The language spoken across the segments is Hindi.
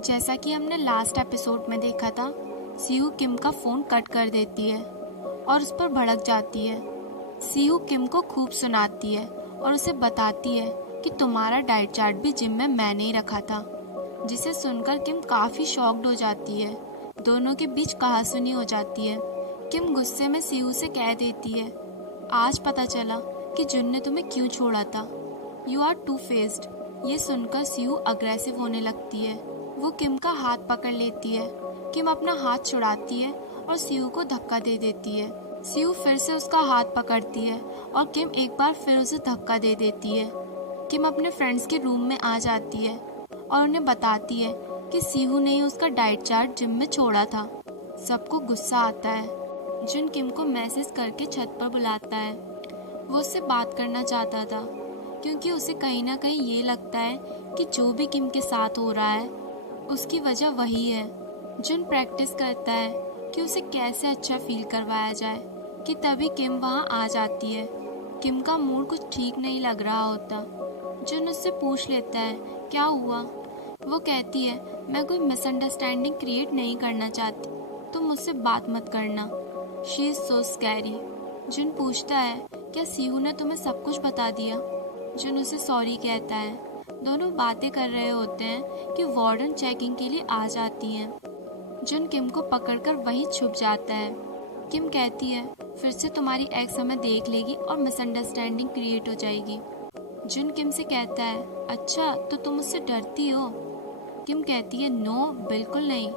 जैसा कि हमने लास्ट एपिसोड में देखा था, सीयू किम का फोन कट कर देती है और उस पर भड़क जाती है। सीयू किम को खूब सुनाती है और उसे बताती है कि तुम्हारा डाइट चार्ट भी जिम में मैंने ही रखा था, जिसे सुनकर किम काफी शॉक्ड हो जाती है। दोनों के बीच कहासुनी हो जाती है। किम गुस्से में सीयू से कह देती है, आज पता चला कि जुन ने तुम्हें क्यों छोड़ा था। You are two faced. ये सुनकर सीयू अग्रेसिव होने लगती है। वो किम का हाथ पकड़ लेती है। किम अपना हाथ छुड़ाती है और सीयू को धक्का दे देती है। सीयू फिर से उसका हाथ पकड़ती है और किम एक बार फिर उसे धक्का दे देती है। किम अपने फ्रेंड्स के रूम में आ जाती है और उन्हें बताती है कि सीयू ने ही उसका डाइट चार्ट जिम में छोड़ा था। सबको गुस्सा आता है। जुन किम को मैसेज करके छत पर बुलाता है। वो उससे बात करना चाहता था क्योंकि उसे कहीं ना कहीं ये लगता है कि जो भी किम के साथ हो रहा है उसकी वजह वही है। जुन प्रैक्टिस करता है कि उसे कैसे अच्छा फील करवाया जाए कि तभी किम वहाँ आ जाती है। किम का मूड कुछ ठीक नहीं लग रहा होता। जुन उससे पूछ लेता है क्या हुआ। वो कहती है मैं कोई मिसअंडरस्टैंडिंग क्रिएट नहीं करना चाहती, तुम मुझसे बात मत करना। She is so scary. जुन पूछता है क्या सीयू ने तुम्हें सब कुछ बता दिया। जुन उसे सॉरी कहता है। दोनों बातें कर रहे होते हैं कि वार्डन चेकिंग के लिए आ जाती हैं। जुन किम को पकड़कर वहीं छुप जाता है। किम कहती है फिर से तुम्हारी एक्स हमें देख लेगी और मिसअंडरस्टैंडिंग क्रिएट हो जाएगी। जुन किम से कहता है अच्छा तो तुम उससे डरती हो। किम कहती है नो बिल्कुल नहीं,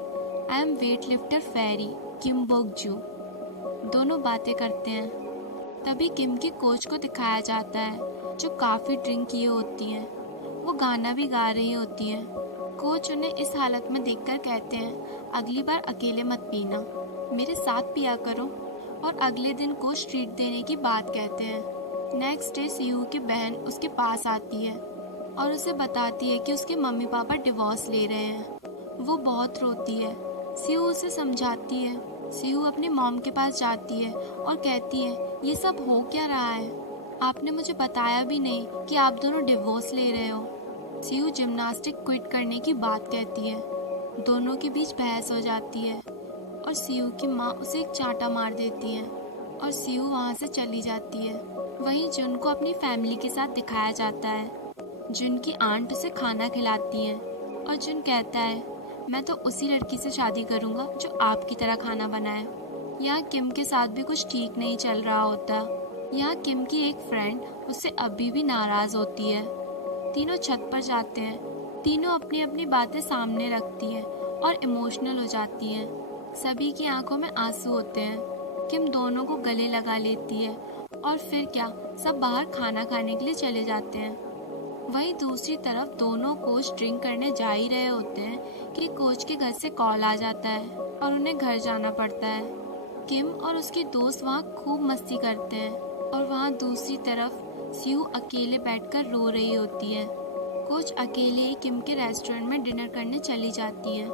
आई एम वेट लिफ्टर फेरी किम बोकजू। दोनों बातें करते हैं। तभी किम की कोच को दिखाया जाता है जो काफी ड्रिंक किए होती हैं। वो गाना भी गा रही होती हैं। कोच उन्हें इस हालत में देखकर कहते हैं अगली बार अकेले मत पीना, मेरे साथ पिया करो। और अगले दिन कोच ट्रीट देने की बात कहते हैं। नेक्स्ट डे सीयू की बहन उसके पास आती है और उसे बताती है कि उसके मम्मी पापा डिवोर्स ले रहे हैं। वो बहुत रोती है। सीयू उसे समझाती है। सीयू अपनी मॉम के पास जाती है और कहती है ये सब हो क्या रहा है, आपने मुझे बताया भी नहीं कि आप दोनों डिवोर्स ले रहे हो। सीयू जिम्नास्टिक क्विट करने की बात कहती है। दोनों के बीच बहस हो जाती है और सीयू की माँ उसे एक चांटा मार देती है और सीयू वहाँ से चली जाती है। वहीं जुन को अपनी फैमिली के साथ दिखाया जाता है। जुन की आंट उसे खाना खिलाती है और जुन कहता है मैं तो उसी लड़की से शादी करूंगा जो आपकी तरह खाना बनाए। यहाँ किम के साथ भी कुछ ठीक नहीं चल रहा होता। यहाँ किम की एक फ्रेंड उससे अभी भी नाराज होती है। तीनों छत पर जाते हैं। तीनों अपनी अपनी बातें सामने रखती हैं और इमोशनल हो जाती हैं। सभी की आंखों में आंसू होते हैं। किम दोनों को गले लगा लेती है और फिर क्या सब बाहर खाना खाने के लिए चले जाते हैं। वहीं दूसरी तरफ दोनों कोच ड्रिंक करने जा ही रहे होते हैं कि कोच के घर से कॉल आ जाता है और उन्हें घर जाना पड़ता है। किम और उसके दोस्त वहाँ खूब मस्ती करते हैं और वहाँ दूसरी तरफ सीयू अकेले बैठकर रो रही होती है। कोच अकेले ही किम के रेस्टोरेंट में डिनर करने चली जाती है,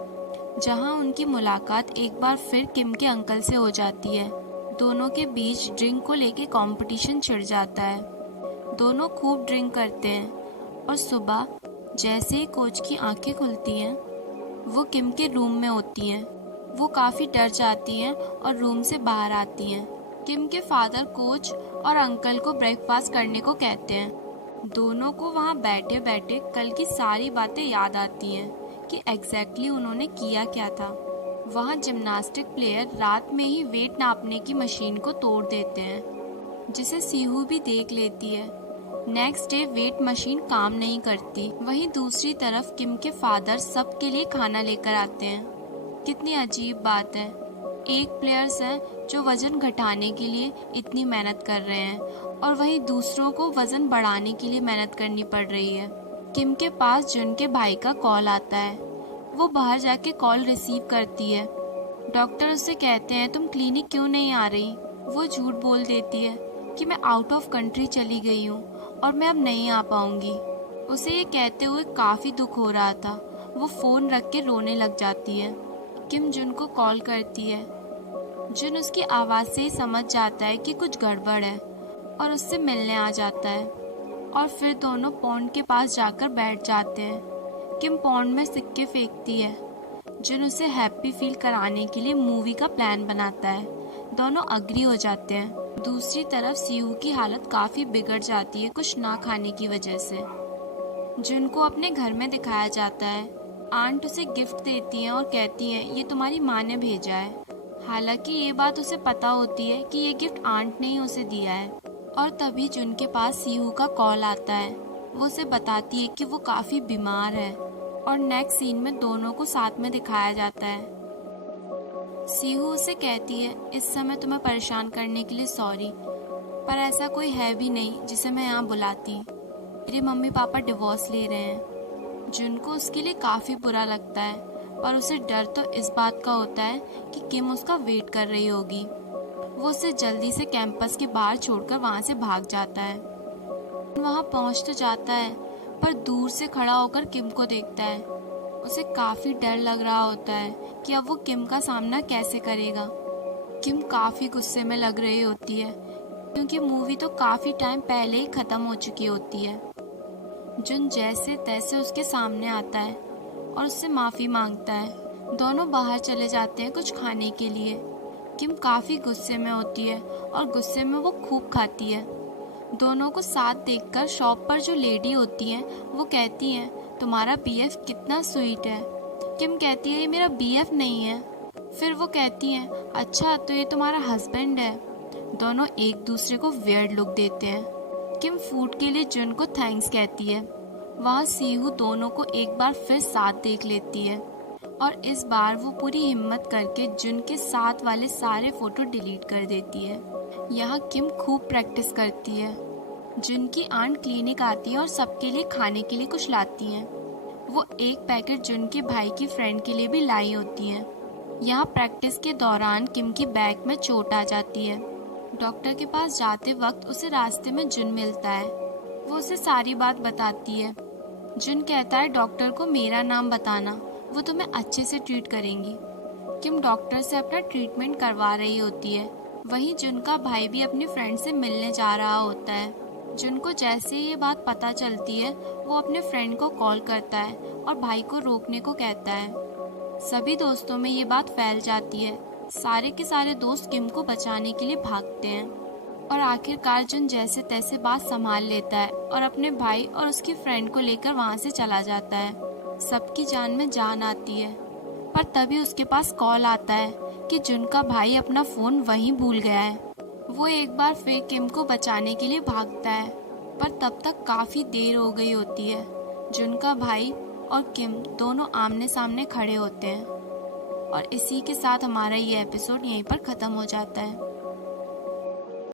जहाँ उनकी मुलाकात एक बार फिर किम के अंकल से हो जाती है। दोनों के बीच ड्रिंक को लेके कंपटीशन छिड़ जाता है। दोनों खूब ड्रिंक करते हैं और सुबह जैसे ही कोच की आंखें खुलती हैं वो किम के रूम में होती हैं। वो काफ़ी डर जाती हैं और रूम से बाहर आती हैं। किम के फादर कोच और अंकल को ब्रेकफास्ट करने को कहते हैं। दोनों को वहाँ बैठे बैठे कल की सारी बातें याद आती हैं कि एग्जैक्टली उन्होंने किया क्या था। वहाँ जिम्नास्टिक प्लेयर रात में ही वेट नापने की मशीन को तोड़ देते हैं, जिसे सीयू भी देख लेती है। नेक्स्ट डे वेट मशीन काम नहीं करती। वहीं दूसरी तरफ किम के फादर सबके लिए खाना लेकर आते हैं। कितनी अजीब बात है, एक प्लेयर्स हैं जो वजन घटाने के लिए इतनी मेहनत कर रहे हैं और वहीं दूसरों को वजन बढ़ाने के लिए मेहनत करनी पड़ रही है। किम के पास जुन के भाई का कॉल आता है। वो बाहर जाके कॉल रिसीव करती है। डॉक्टर उससे कहते हैं तुम क्लिनिक क्यों नहीं आ रही। वो झूठ बोल देती है कि मैं आउट ऑफ कंट्री चली गई हूँ और मैं अब नहीं आ पाऊंगी। उसे ये कहते हुए काफी दुख हो रहा था। वो फोन रख के रोने लग जाती है। किम जुन को कॉल करती है। जुन उसकी आवाज से ही समझ जाता है कि कुछ गड़बड़ है और उससे मिलने आ जाता है और फिर दोनों पॉन्ड के पास जाकर बैठ जाते हैं। किम पॉन्ड में सिक्के फेंकती है। जुन उसे हैप्पी फील कराने के लिए मूवी का प्लान बनाता है। दोनों अग्री हो जाते हैं। दूसरी तरफ सीयू की हालत काफी बिगड़ जाती है कुछ ना खाने की वजह से। जुन को अपने घर में दिखाया जाता है। आंट उसे गिफ्ट देती है और कहती है ये तुम्हारी माँ ने भेजा है। हालांकि ये बात उसे पता होती है कि ये गिफ्ट आंट ने ही उसे दिया है। और तभी जुन के पास सीयू का कॉल आता है। वो उसे बताती है कि वो काफी बीमार है और नेक्स्ट सीन में दोनों को साथ में दिखाया जाता है। सीयू उसे कहती है इस समय तुम्हें परेशान करने के लिए सॉरी, पर ऐसा कोई है भी नहीं जिसे मैं यहाँ बुलाती। मेरे मम्मी पापा डिवोर्स ले रहे हैं। जुन को उसके लिए काफी बुरा लगता है, पर उसे डर तो इस बात का होता है कि किम उसका वेट कर रही होगी। वो उसे जल्दी से कैंपस के बाहर छोड़कर वहाँ से भाग जाता है। वहाँ पहुँच तो जाता है, पर दूर से खड़ा होकर किम को देखता है। उसे काफी डर लग रहा होता है कि अब वो किम का सामना कैसे करेगा। किम काफी गुस्से में लग रही होती है क्योंकि मूवी तो काफी टाइम पहले ही खत्म हो चुकी होती है। जुन जैसे तैसे उसके सामने आता है और उससे माफी मांगता है। दोनों बाहर चले जाते हैं कुछ खाने के लिए। किम काफी गुस्से में होती है और गुस्से में वो खूब खाती है। दोनों को साथ देखकर शॉप पर जो लेडी होती है वो कहती है तुम्हारा बीएफ कितना स्वीट है। किम कहती है ये मेरा बीएफ नहीं है। फिर वो कहती है अच्छा तो ये तुम्हारा हस्बैंड है। दोनों एक दूसरे को वियर्ड लुक देते हैं। किम फूड के लिए जुन को थैंक्स कहती है। वहाँ सीहू दोनों को एक बार फिर साथ देख लेती है और इस बार वो पूरी हिम्मत करके जुन के साथ वाले सारे फोटो डिलीट कर देती है। यहाँ किम खूब प्रैक्टिस करती है। जुन की आंट क्लिनिक आती है और सबके लिए खाने के लिए कुछ लाती हैं। वो एक पैकेट जुन के भाई की फ्रेंड के लिए भी लाई होती है। यहाँ प्रैक्टिस के दौरान किम की बैक में चोट आ जाती है। डॉक्टर के पास जाते वक्त उसे रास्ते में जुन मिलता है। वो उसे सारी बात बताती है। जुन कहता है डॉक्टर को मेरा नाम बताना, वो तुम्हें अच्छे से ट्रीट करेंगी। किम डॉक्टर से अपना ट्रीटमेंट करवा रही होती है। वहीं जुन का भाई भी अपनी फ्रेंड से मिलने जा रहा होता है। जुन को जैसे ही ये बात पता चलती है वो अपने फ्रेंड को कॉल करता है और भाई को रोकने को कहता है। सभी दोस्तों में ये बात फैल जाती है। सारे के सारे दोस्त किम को बचाने के लिए भागते हैं और आखिरकार जुन जैसे तैसे बात संभाल लेता है और अपने भाई और उसकी फ्रेंड को लेकर वहाँ से चला जाता है। सबकी जान में जान आती है, पर तभी उसके पास कॉल आता है कि जुन का भाई अपना फोन वहीं भूल गया है। वो एक बार फिर किम को बचाने के लिए भागता है, पर तब तक काफी देर हो गई होती है। जुन का भाई और किम दोनों आमने सामने खड़े होते हैं और इसी के साथ हमारा ये एपिसोड यहीं पर खत्म हो जाता है।